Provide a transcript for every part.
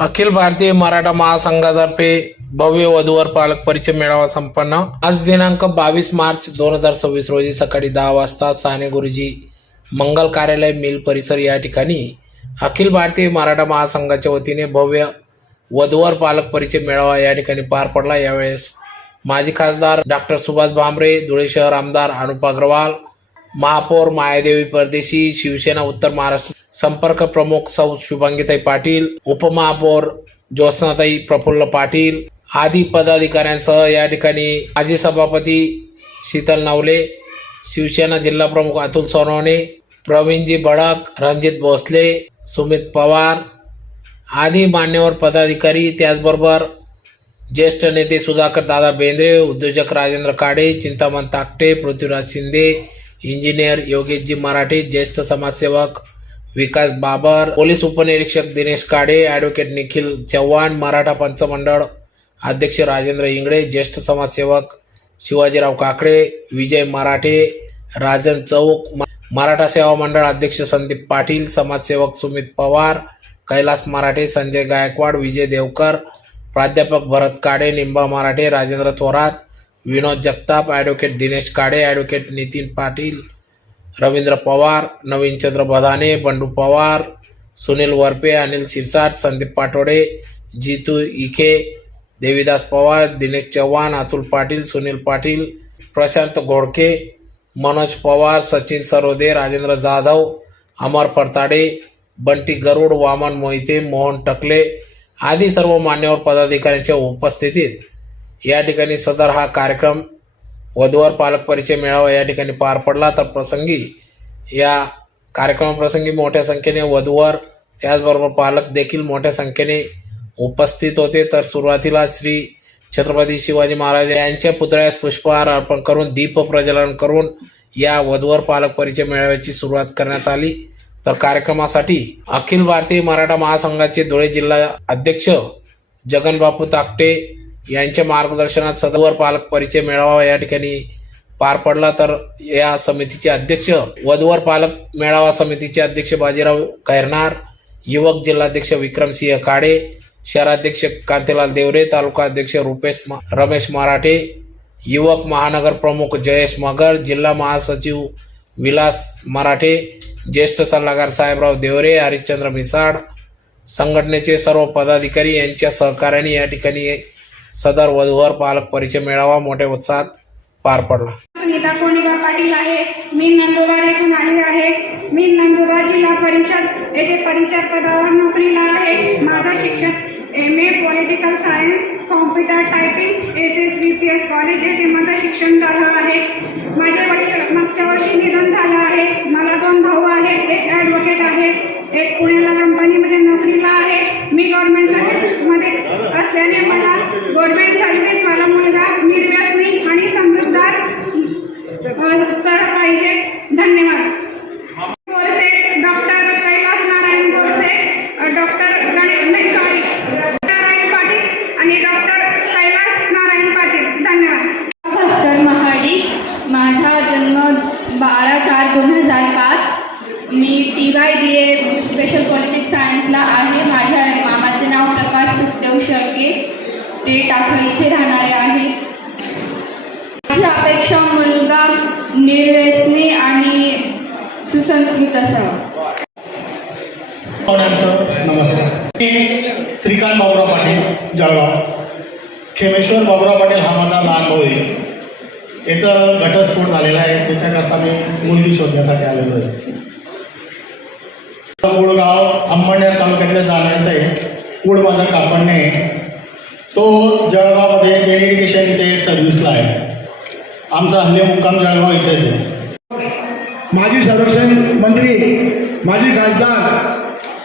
अखिल भारतीय मराठा महासंघातर्फे भव्य वधूवर पालक परिचय मेळावा संपन्न। आज दिनांक 22 मार्च 2026 रोजी सकाळी 10 वाजता साने गुरुजी मंगल कार्यालय मिल परिसर या ठिकाणी अखिल भारतीय मराठा महासंघाच्या वतीने भव्य वधूवर पालक परिचय मेळावा या ठिकाणी पार पडला। यावेळेस माजी खासदार डॉक्टर सुभाष भामरे, धुळे शहर आमदार अनुप अग्रवाल, महापौर मायादेवी परदेशी, शिवसेना उत्तर महाराष्ट्र संपर्क प्रमुख सौ शुभांगीताई पाटील, उपमहापौर ज्योत्स्नाताई प्रफुल्ल पाटील आदी पदाधिकाऱ्यांसह या ठिकाणी माजी सभापती शीतल नवले, शिवसेना जिल्हा प्रमुख अतुल सोनवणे, प्रवीणजी भडक, रणजित भोसले, सुमित पवार आदी मान्यवर पदाधिकारी, त्याचबरोबर ज्येष्ठ नेते सुधाकर दादा बेंद्रे, उद्योजक राजेंद्र काडे, चिंतामण ताकटे, पृथ्वीराज शिंदे, इंजिनियर योगेशजी मराठे, ज्येष्ठ समाजसेवक विकास बाबर, पोलीस उपनिरीक्षक दिनेश काडे, ॲडव्होकेट निखिल चव्हाण, मराठा पंच मंडळ अध्यक्ष राजेंद्र इंगळे, ज्येष्ठ समाजसेवक शिवाजीराव काकडे, विजय मराठे, राजन चौक, मराठा सेवा मंडळ अध्यक्ष संदीप पाटील, समाजसेवक सुमित पवार, कैलास मराठे, संजय गायकवाड, विजय देवकर, प्राध्यापक भरत काडे, निंबा मराठे, राजेंद्र थोरात, विनोद जगताप, ॲडव्होकेट दिनेश काडे, ॲडव्होकेट नितीन पाटील, रवींद्र पवार, नवीन चंद्र बधाने, बंडू पवार, सुनील वरपे, अनिल शिरसाट, संदीप पाटोडे, जीतू इखे, देवीदास पवार, दिनेश चव्हाण, अतुल पाटील, सुनील पाटील, प्रशांत घोडके, मनोज पवार, सचिन सरोदे, राजेंद्र जाधव, अमर फरताडे, बंटी गरुड, वामन मोहिते, मोहन टकले आदी सर्व मान्यवर पदाधिकाऱ्यांच्या उपस्थितीत या ठिकाणी सदर हा कार्यक्रम वधूवर पालक परिचय मेळावा या ठिकाणी पार पडला। तर प्रसंगी या कार्यक्रमाप्रसंगी मोठ्या संख्येने वधूवर त्याचबरोबर पालक देखील मोठ्या संख्येने उपस्थित होते। तर सुरुवातीला श्री छत्रपती शिवाजी महाराज यांच्या पुतळ्यास पुष्पहार अर्पण करून दीप प्रज्वलन करून या वधूवर पालक परिचय मेळाव्याची सुरुवात करण्यात आली। तर कार्यक्रमासाठी अखिल भारतीय मराठा महासंघाचे धुळे जिल्हा अध्यक्ष जगनबापू ताकटे यांच्या मार्गदर्शनात सदर पालक परिचय मेळावा या ठिकाणी पार पडला। तर या समितीचे अध्यक्ष वधूवर पालक मेळावा समितीचे अध्यक्ष बाजीराव खैरनार, युवक जिल्हाध्यक्ष विक्रमसिंह काडे, शहराध्यक्ष कांतीलाल देवरे, तालुका अध्यक्ष रमेश मराठे, युवक महानगर प्रमुख जयेश मगर, जिल्हा महासचिव विलास मराठे, ज्येष्ठ सल्लागार साहेबराव देवरे, हरिश्चंद्र मिसाड, संघटनेचे सर्व पदाधिकारी यांच्या सहकार्याने या ठिकाणी सदर वधूवर पालक परिचय मेळावा मोठ्या उत्साहात पार पडला। सुनीता कोणीबा पाटील आहे। मी नंदुरबार येथून आली आहे। मी नंदुरबार जिल्हा परिषद येथे परिचारक पदावर नोकरीला आहे। माझा शिक्षण MA political science, computer typing SSVPS college येथे माझं शिक्षण झालं आहे। माझे वडील मागच्या वर्षी निधन झालं आहे। मला 2 भाऊ आहेत, एक ॲडव्होकेट आहे, एक पुण्याला कंपनीमध्ये नोकरीला आहे। मी गव्हर्नमेंट सर्व्हिसमध्ये असल्याने मला गव्हर्नमेंट सर्व्हिसवाला मुलगा निर्व्यसनी आणि समजूतदार स्थळ पाहिजे। धन्यवाद। बोरसे डॉक्टर कैलास नारायण बोरसे, डॉक्टर गणेश नारायण पाटील आणि डॉक्टर कैलास नारायण पाटील। धन्यवाद। भास्कर महाडिक, माझा जन्म 12/4/2005। मी TYBA स्पेशल पॉलिटिक्स सायन्सला आहे। माझ्या मामाचे नाव प्रकाश सुखदेव शेळके, ते टाकळीचे राहणारे आहेत। माझी अपेक्षा मुलगा निर्व्यसनी आणि सुसंस्कृत असावा। नमस्कार, मी श्रीकांत बाबुराव पाटील जळगाव। खेमेश्वर बाबुराव पाटील हा माझा लहान भाऊ आहे। याचा घटस्फोट झालेला आहे, त्याच्याकरता मी मुलगी शोधण्यासाठी आलेलो आहे। मूळ गाव अंबरनेर तालुक्यातल्या जालन्याचं आहे। मूळ माझा कापडणे, तो जळगावमध्ये जेनिफिकेशन इथे सर्व्हिसला आहे। आमचा हल्ले मुक्काम जळगाव इथेच आहे। माजी संरक्षण मंत्री, माजी खासदार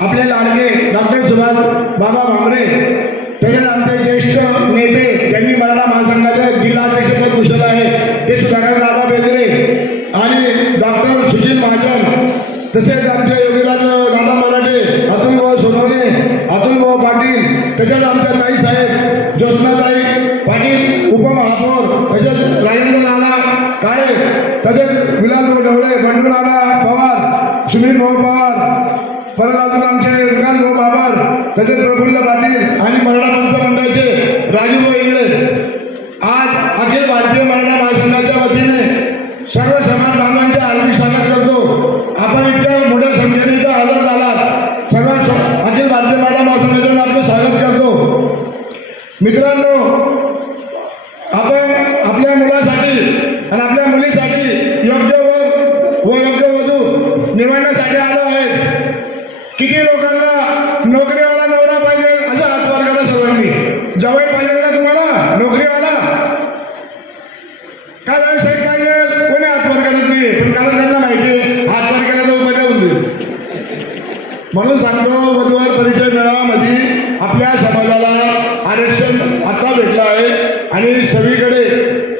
आपले लाडके डॉक्टर सुभाष बाबा भामरे, तसेच आमचे ज्येष्ठ नेते ज्यांनी मराठा महासंघाचे जिल्हाध्यक्षपद भूषवलं आहे ते सुधाकर दादा बेंद्रे आणि डॉक्टर सुशील महाजन, तसेच आमचे योगीराज दादा मराठे, अतुल भाऊ सोनवणे, अतुल भाऊ पाटील, तसेच आमच्या ताई साहेब ज्योत्स्नाताई पाटील, उपमहापौर, तसेच राजेंद्र नाना काळे, तसेच विलास ढवळे, बंडू नाना पवार, सुनील भाऊ पवार, परत अजून आमचे विकास भाऊ बाबर, तसेच प्रफुल्ल पाटील आणि मराठा पंच मंडळाचे राजूभाऊ इंगळे. आज अखिल भारतीय मराठा महासंघाच्या वतीने सर्व समाज बांधवांचे हार्दिक स्वागत करतो. आपण इतक्या मोठ्या संख्येने इथं हजर झालात, सर्व अखिल भारतीय मराठा महासंघाचे आपलं स्वागत करतो. मित्रांनो, आपण आपल्या मुलासाठी आणि आपल्या मुलीसाठी योग्य व योग्य वधू निवडण्यासाठी आलो आहे. किती लोकांना नोकरीवाला नवरा पाहिजे असं हात वर करा सर्वांनी. जवळ पाहिजे ना तुम्हाला नोकरीवाला? काय व्यवसाय पाहिजे? कोणी हात वर करत नाही, पण कारण त्यांना माहिती आहे हात वर केला तर मजा होऊन जाईल. म्हणून सांगतो, वधूवर परिचय मेळाव्यामध्ये आपल्या समाजाला आरक्षण आता भेटलं आहे आणि सगळीकडे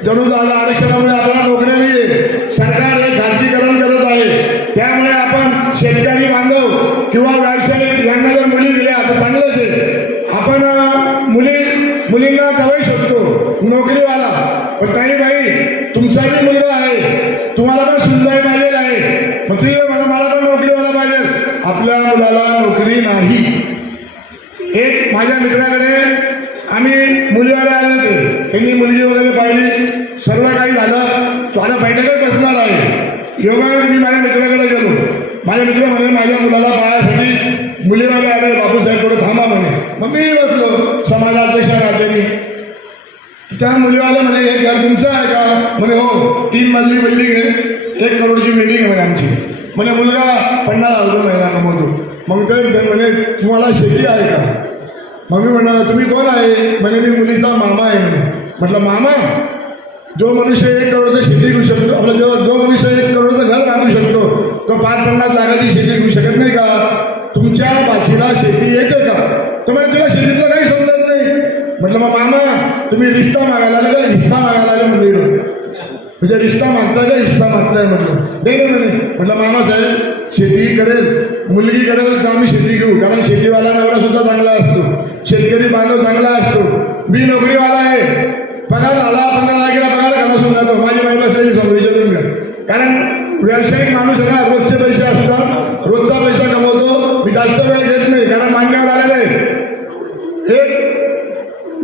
जणू झालं आरक्षणामुळे आपल्याला नोकरी नाही. सरकार हे खाजगीकरण करत आहे. त्यामुळे आपण शेतकरी बांधव किंवा व्यावसायिक यांना जर मुली दिल्या तर चांगलंच आहे. आपण मुलींना जाऊ शकतो नोकरीवाला. पण काही बाई, तुमचाही मुलगा आहे, तुम्हाला पण सुनबाई पाहिजे आहे, मग तुम्ही मला पण नोकरीवाला पाहिजे. आपल्या मुलाला नोकरी नाही. एक माझ्या मित्राकडे आम्ही मुलीवाले आले होते, त्यांनी मुलगी वगैरे पाहिली, सर्व काही झालं, तो आता बैठकच बसणार आहे. योगा मी माझ्या मित्राकडे गेलो. माझ्या मित्र म्हणे माझ्या मुलाला पाहायसाठी मुलीवाले आले, बापूसाहेब थोडं थांबा म्हणे. मग मी बसलो समाजाध्यक्ष राहते. त्या मुलीवाले म्हणे हे घर तुमचं आहे का? म्हणे हो, 3 मजली बिल्डिंग आहे, 1 करोडची बिल्डिंग आहे म्हणे आमची. म्हणे मुलगा 50,000 महिना कमवतो. मग ते म्हणे तुम्हाला शेती आहे का? मग मी म्हणलं तुम्ही कोण आहे? म्हणे मी मुलीचा मामा आहे म्हणे. म्हटलं मामा? जो मनुष्य 1 करोडचं शेती घेऊ शकतो, आपला जो मनुष्य 1 करोडचं घर बांधू शकतो, तो 5-50 लाखाची शेती घेऊ शकत नाही का? तुमच्या बाचीला शेती येते का? तर म्हणजे तुला शेतीतलं काही समजत नाही. म्हटलं मग मामा तुम्ही रिश्ता मागायला आले का हिस्सा मागायला आले? म्हणजे रिश्ता मागताय का हिस्सा मागताय? म्हटलं नाही. म्हटलं मामासाहेब शेती करेल, मुलगी करेल तर आम्ही शेती घेऊ, कारण शेतीवाला नवरा सुद्धा चांगला असतो, शेतकरी बांधव चांगला असतो. मी नोकरीवाला आहे, पगार झाला 15 लाखाला पगार घालून जातो. माझी बाई बसलेली समोर विचारून घ्या. कारण व्यावसायिक माणूस आहे ना, रोजचे पैसे असतात, रोजचा पैसा कमवतो. मी जास्त वेळ घेत नाही, कारण मान्यवर आलेलं आहे. एक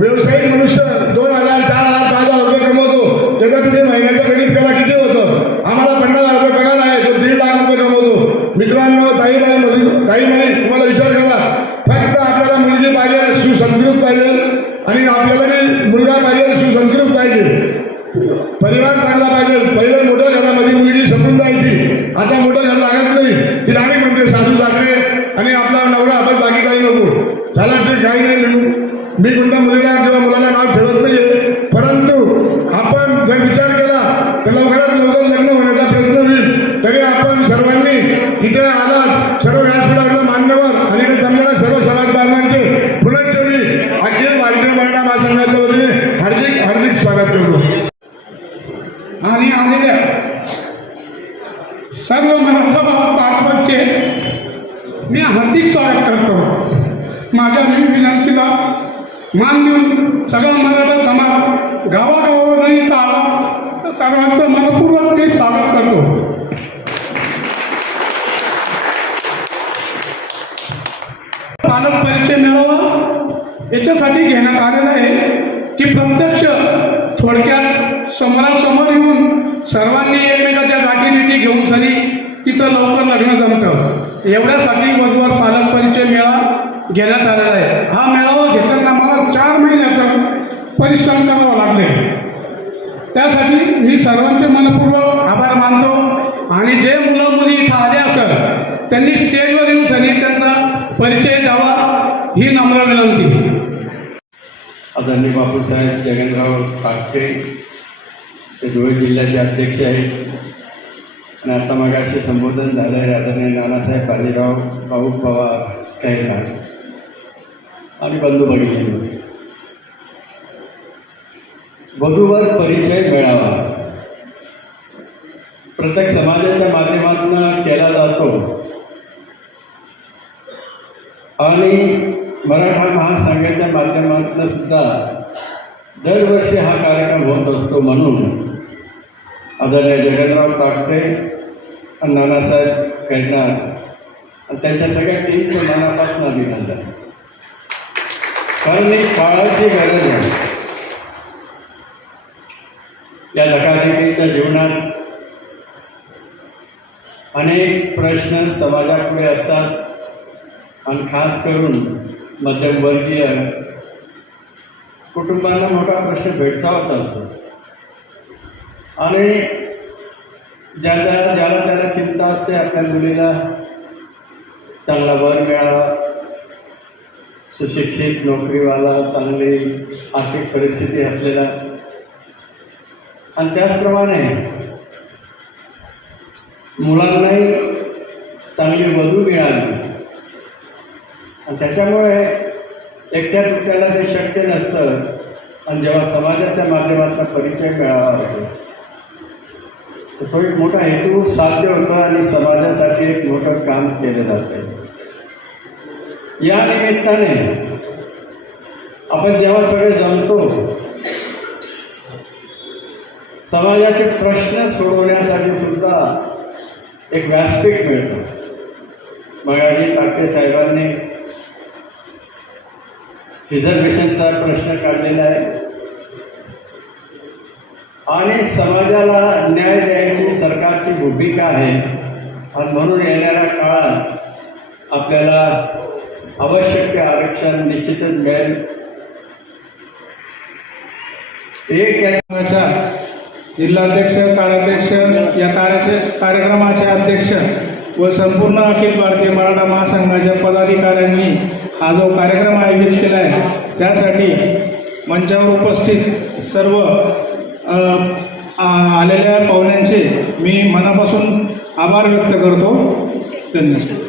व्यावसायिक मनुष्य 2,000, 4,000, 5,000 रुपये कमवतो. त्याचा तुम्ही महिन्याचं गणित करा किती होतं. आम्हाला 50,000 रुपये पगार आहे, तो 1.5 लाख रुपये कमवतो. मित्रांनो, ताई तुम्हाला विचार करा. फक्त आपल्याला मुलगी पाहिजे, सुसंस्कृत पाहिजे, आणि आपल्याला मुलगा पाहिजे, सुसंस्कृत पाहिजे, परिवार चांगला पाहिजे. पहिले मोठ्या घरामध्ये मुलगी समजून जायची, आता मोठं घर लागत नाही. ती राणी म्हणते साधू सासरे आणि आपला नवरा, आपण बाकी काही नको. झाला ठीक, काही नाही मिळू. मी कोणत्या मुलीला किंवा मुलाला नाव ठेवत नाहीये, परंतु आपण जर विचार केला तर लवकरात लवकर लग्न होण्याचा प्रयत्न होईल. तरी आपण सर्वांनी इथे आलात, सर्व व्यासपीठातलं मान्यवर आणि इथे जमलेल्या सर्व समाज बांधवांचे पुनश्चरी अखिल भारतीय मराठा महासंघाच्या वतीने हार्दिक हार्दिक स्वागत करतो. आणि आलेल्या सर्व मराठा बांधवांचे मी हार्दिक स्वागत करतो. माझ्या विनंतीला मान देऊन सगळा मराठा समाज गावागावावरही आला तर सर्वांचं मनपूर्वक मी स्वागत करतो. पालक परिचय मेळावा याच्यासाठी घेण्यात आलेला आहे की प्रत्यक्ष थोडक्यात समोरासमोर येऊन सर्वांनी एकमेकाच्या गाठीभेटी घेऊन सरी तिथं लवकर लग्न जमतं, एवढ्यासाठी वधूवर पालक परिचय मेळावा घेण्यात आलेला आहे. हा मेळावा घेताना मला 4 महिन्याचं परिश्रम करावं लागले. त्यासाठी मी सर्वांचे मनपूर्वक आभार मानतो. आणि जे मुलं मुली इथं आले असेल त्यांनी स्टेजवर येऊन सनी त्यांचा परिचय द्यावा ही नम्र विनंती. आदरणीय बापूसाहेब जगनराव टाकटे ते धुळे जिल्ह्याचे अध्यक्ष आहेत. आणि आता मगाशी संबोधन झालं आहे आदरणीय नानासाहेब बाजीराव भाऊ पवार कैलार आणि बंधू भगिनी. वधूवर परिचय मेळावा प्रत्येक समाजाच्या माध्यमातून केला जातो आणि मराठा महासंघाच्या माध्यमातून सुद्धा दरवर्षी हा कार्यक्रम होत असतो. म्हणून आदरणीय जगनराव टाकटे आणि नानासाहेब कैलार आणि त्यांच्या सगळ्या टीमचं मनापासून अभिनंदन, कारण ही काळाची गरज आहे. या धकाधकीच्या जीवनात अनेक प्रश्न समाजापुढे असतात आणि खास करून मध्यमवर्गीय कुटुंबांना मोठा प्रश्न भेडसावत असतो आणि ज्याला त्याला चिंता असते आपल्या मुलीला चांगला वर मिळावा, सुशिक्षित नोकरीवाला, चांगली आर्थिक परिस्थिती असलेला, आणि त्याचप्रमाणे मुलांनाही चांगली वधू मिळाली. आणि त्याच्यामुळे एकट्या दुसऱ्याला ते शक्य नसतं आणि जेव्हा समाजाच्या माध्यमातून परिचय मिळावा लागतो तर तो एक मोठा हेतू साध्य होतो आणि समाजासाठी एक मोठं काम केलं जातं. या निमित्ताने आपण जेव्हा सगळे जमतो समाजाचे प्रश्न सोडवण्यासाठी सुद्धा एक व्यासपीठ मिळतं. मगाशी टाकटे साहेबांनी रिझर्वेशनचा प्रश्न काढलेला आहे आणि समाजाला न्याय द्यायची सरकारची भूमिका आहे आणि म्हणून येणाऱ्या काळात आपल्याला आवश्यक ते आरक्षण निश्चितच मिळेल. एक जिल्हाध्यक्ष, कार्याध्यक्ष, या कार्यक्रमाचे अध्यक्ष व संपूर्ण अखिल भारतीय मराठा महासंघाच्या पदाधिकाऱ्यांनी हा जो कार्यक्रम आयोजित केला आहे त्यासाठी मंचावर उपस्थित सर्व आलेल्या पाहुण्यांचे मी मनापासून आभार व्यक्त करतो. धन्यवाद.